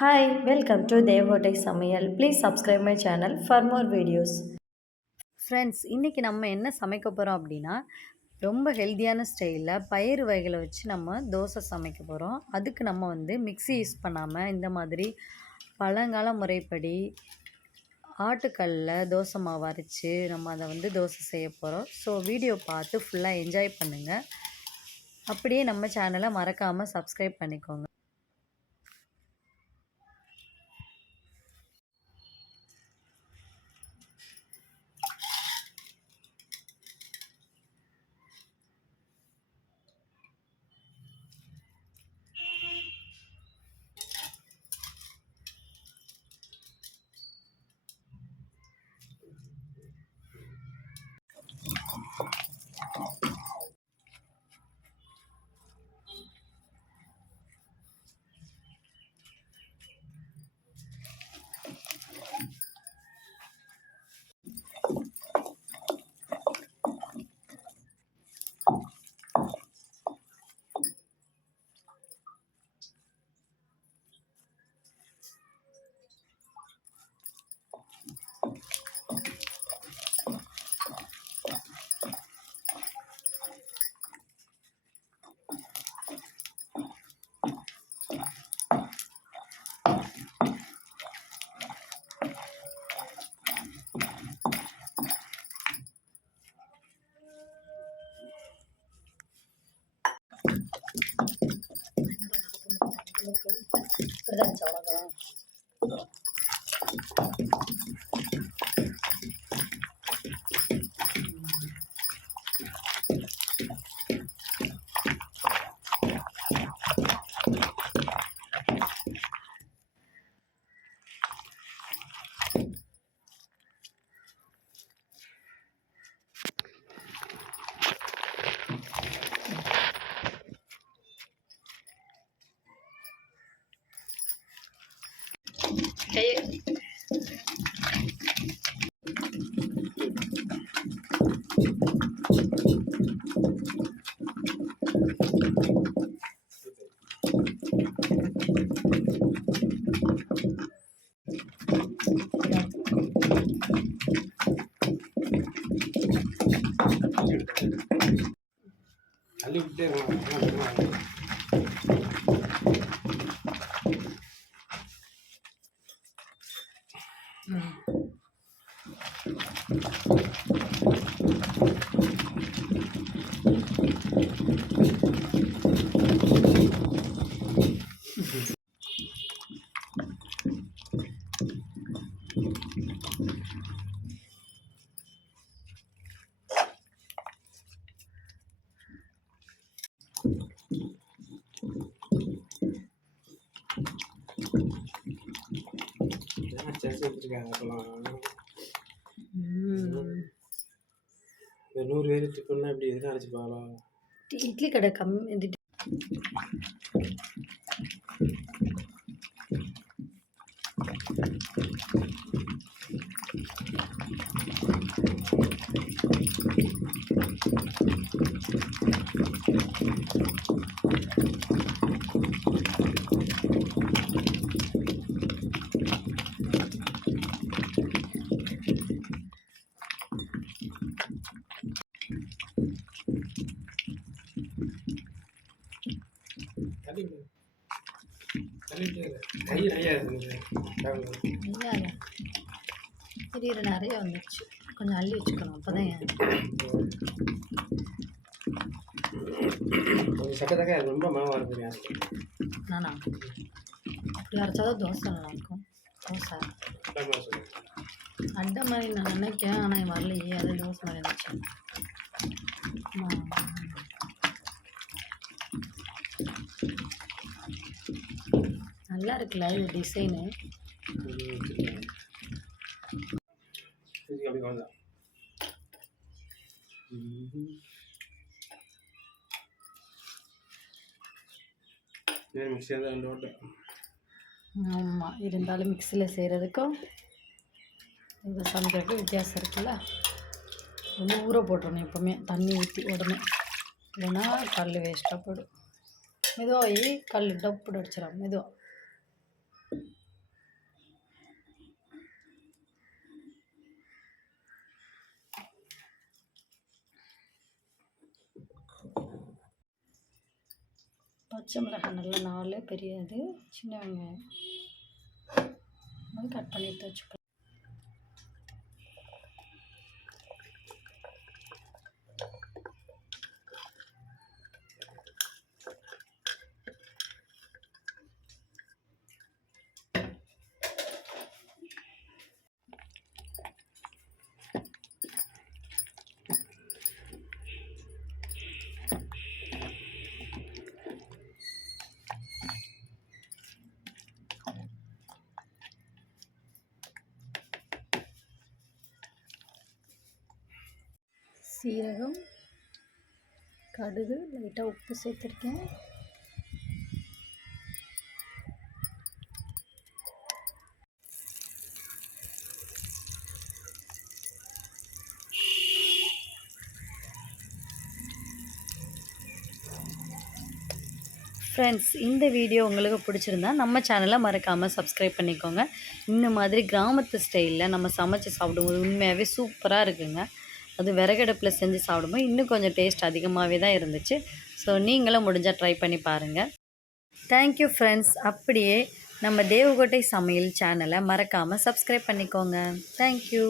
Hi, welcome to Devote Samayal. Please subscribe my channel for more videos. Friends இன்றைக்கி நம்ம என்ன சமைக்க போகிறோம் அப்படின்னா ரொம்ப ஹெல்த்தியான ஸ்டைலில் பயிறு வகைகளை வச்சு நம்ம தோசை சமைக்க போகிறோம். அதுக்கு நம்ம மிக்ஸி யூஸ் பண்ணாமல் இந்த மாதிரி பழங்கால முறைப்படி ஆட்டுக்கல்ல தோசை மாவு அரைச்சி நம்ம அதை தோசை செய்ய போகிறோம். ஸோ வீடியோ பார்த்து ஃபுல்லாக என்ஜாய் பண்ணுங்கள். அப்படியே நம்ம சேனலை மறக்காமல் சப்ஸ்கிரைப் பண்ணிக்கோங்க. இந்த 100 பேர் டிஃபன்னா இப்படி எதுனா அரைச்சிப்பாங்களா? இட்லி கடை கம்மி கை நிறையா இருக்குது. திடீர் நிறைய வந்துடுச்சு. கொஞ்சம் அள்ளி வச்சுக்கணும். அப்போ தான் சக்கரை ரொம்ப மாவாக இருக்குங்க. நானா அப்படி அரைச்சாதான் தோசை நல்லாயிருக்கும். தோசை அட்டை மாதிரி நான் நினைக்கிறேன். ஆனால் வரலையே. அது தோசை மாதிரி நினச்சேன். நல்லா இருக்குல்ல இது டிசைனு. ஆமாம், இருந்தாலும் மிக்சியில் செய்கிறதுக்கும் இது சமைக்கிறதுக்கும் வித்தியாசம் இருக்குல்ல. ஊற போட்டுறணும் எப்போவுமே, தண்ணி ஊற்றி உடனே. இல்லைன்னா கல் வேஸ்ட்டாக போயிடும். மெதுவாகி கல் டப்புடு அடிச்சிடும் மெதுவாக. பச்சை மிளகாய் நல்லா 4 பெரியது, சின்ன வெங்காயம் அது கட் பண்ணி எடுத்து வச்சுக்கலாம். சீரகம், கடுகு, லைட்டாக உப்பு சேர்த்துருக்கேன். ஃப்ரெண்ட்ஸ், இந்த வீடியோ உங்களுக்கு பிடிச்சிருந்தா நம்ம சேனலை மறக்காமல் சப்ஸ்கிரைப் பண்ணிக்கோங்க. இந்த மாதிரி கிராமத்து ஸ்டைலில் நம்ம சமைச்சு சாப்பிடும்போது உண்மையாகவே சூப்பராக இருக்குங்க. அது விறகடுப்பில் செஞ்சு சாப்பிடும்போது இன்னும் கொஞ்சம் டேஸ்ட் அதிகமாகவே தான் இருந்துச்சு. ஸோ நீங்களும் முடிஞ்சால் ட்ரை பண்ணி பாருங்கள். Thank you friends. அப்படியே நம்ம தேவகோட்டை சமையல் சேனலை மறக்காமல் சப்ஸ்கிரைப் பண்ணிக்கோங்க. தேங்க்யூ.